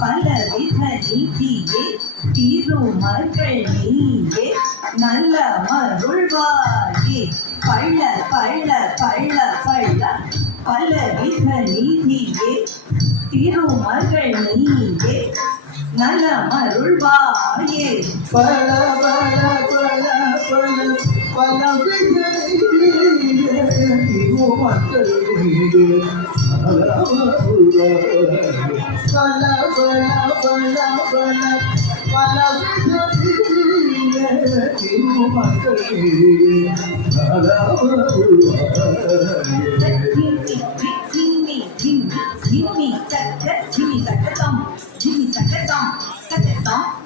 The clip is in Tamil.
பலவித நீதியே திருமகள் நீயே நல்ல மருள்வாயே பள்ள பள்ள பள்ள பள்ள பலவித நீதியே திருமகள் நீயே நல்ல மருள்வாயே பல பல பல பல பலவித நீதியே திருமகள் நீயே பல பல பல பல திருமகள்